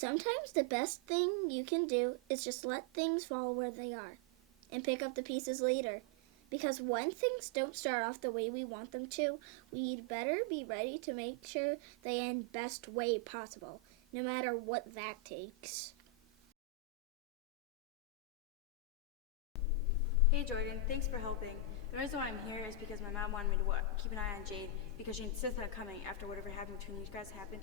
Sometimes the best thing you can do is just let things fall where they are and pick up the pieces later. Because when things don't start off the way we want them to, we'd better be ready to make sure they end best way possible, no matter what that takes. Hey Jordan, thanks for helping. The reason why I'm here is because my mom wanted me to keep an eye on Jade because she insisted on coming after whatever happened between you guys happened.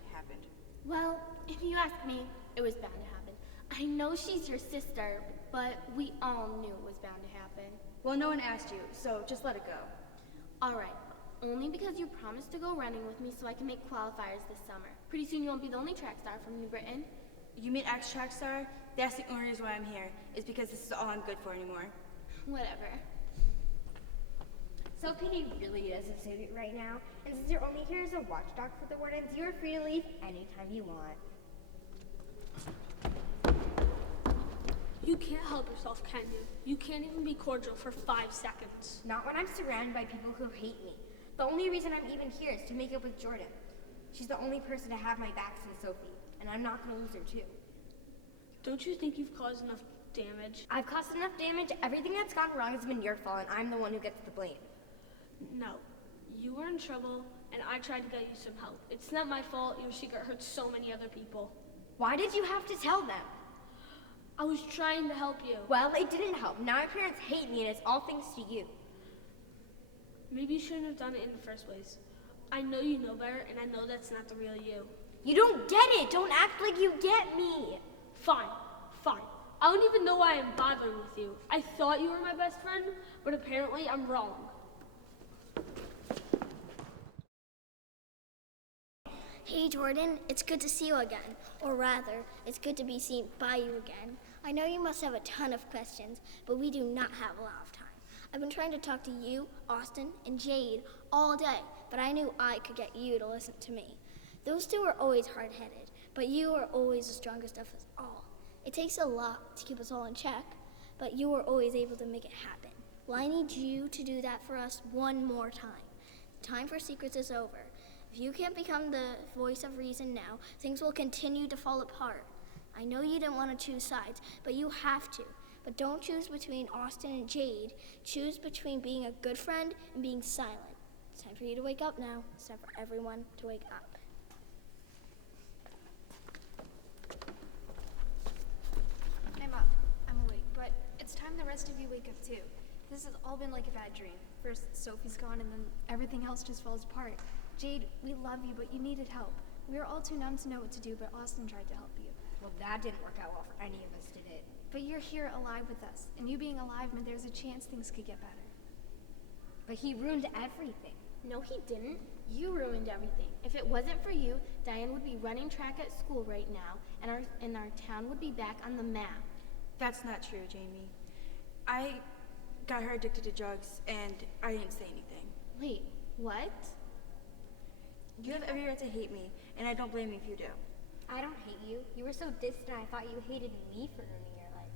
Well, if you ask me, it was bound to happen. I know she's your sister, but we all knew it was bound to happen. Well, no one asked you, so just let it go. Alright, only because you promised to go running with me so I can make qualifiers this summer. Pretty soon you won't be the only track star from New Britain. You mean ex-track star? That's the only reason why I'm here, is because this is all I'm good for anymore. Whatever. So PD really is a student right now, and since you're only here as a watchdog for the wardens, you are free to leave anytime you want. You can't help yourself, can you? You can't even be cordial for 5 seconds. Not when I'm surrounded by people who hate me. The only reason I'm even here is to make up with Jordan. She's the only person to have my back since Sophie, and I'm not going to lose her too. Don't you think you've caused enough damage? I've caused enough damage. Everything that's gone wrong has been your fault, and I'm the one who gets the blame. No. You were in trouble, and I tried to get you some help. It's not my fault your secret hurt so many other people. Why did you have to tell them? I was trying to help you. Well, it didn't help. Now my parents hate me, and it's all thanks to you. Maybe you shouldn't have done it in the first place. I know you know better, and I know that's not the real you. You don't get it! Don't act like you get me! Fine. I don't even know why I'm bothering with you. I thought you were my best friend, but apparently I'm wrong. Hey Jordan, it's good to see you again. Or rather, it's good to be seen by you again. I know you must have a ton of questions, but we do not have a lot of time. I've been trying to talk to you, Austin, and Jade all day, but I knew I could get you to listen to me. Those two are always hard-headed, but you are always the strongest of us all. It takes a lot to keep us all in check, but you are always able to make it happen. Well, I need you to do that for us one more time. Time for secrets is over. If you can't become the voice of reason now, things will continue to fall apart. I know you didn't want to choose sides, but you have to. But don't choose between Austin and Jade. Choose between being a good friend and being silent. It's time for you to wake up now. It's time for everyone to wake up. I'm up. I'm awake, but it's time the rest of you wake up too. This has all been like a bad dream. First, Sophie's gone, and then everything else just falls apart. Jade, we love you, but you needed help. We were all too numb to know what to do, but Austin tried to help you. Well, that didn't work out well for any of us, did it? But you're here alive with us, and you being alive meant there's a chance things could get better. But he ruined everything. No, he didn't. You ruined everything. If it wasn't for you, Diane would be running track at school right now, and our town would be back on the map. That's not true, Jamie. I got her addicted to drugs, and I didn't say anything. Wait, what? You have every right to hate me, and I don't blame you if you do. I don't hate you. You were so distant, I thought you hated me for ruining your life.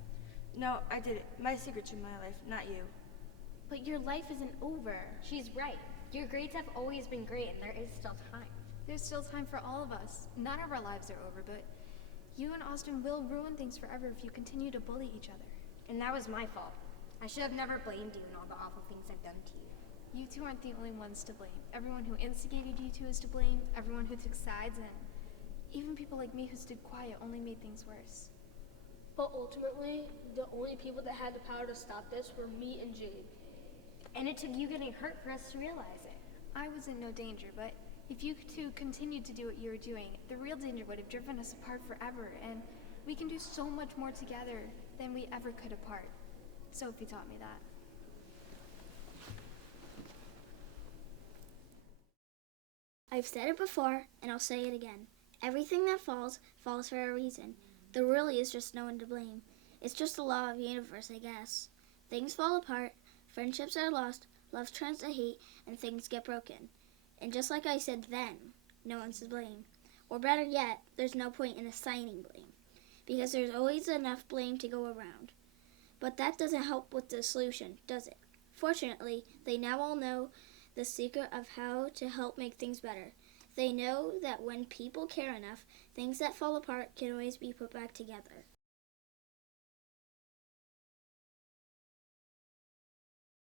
No, I did it. My secret's in my life, not you. But your life isn't over. She's right. Your grades have always been great, and there is still time. There's still time for all of us. None of our lives are over, but you and Austin will ruin things forever if you continue to bully each other. And that was my fault. I should have never blamed you in all the awful things I've done to you. You two aren't the only ones to blame. Everyone who instigated you two is to blame, everyone who took sides, and even people like me who stood quiet only made things worse. But ultimately, the only people that had the power to stop this were me and Jade. And it took you getting hurt for us to realize it. I was in no danger, but if you two continued to do what you were doing, the real danger would have driven us apart forever, and we can do so much more together than we ever could apart. Sophie taught me that. I've said it before, and I'll say it again. Everything that falls, falls for a reason. There really is just no one to blame. It's just the law of the universe, I guess. Things fall apart, friendships are lost, love turns to hate, and things get broken. And just like I said then, no one's to blame. Or better yet, there's no point in assigning blame, because there's always enough blame to go around. But that doesn't help with the solution, does it? Fortunately, they now all know the secret of how to help make things better. They know that when people care enough, Things that fall apart can always be put back together.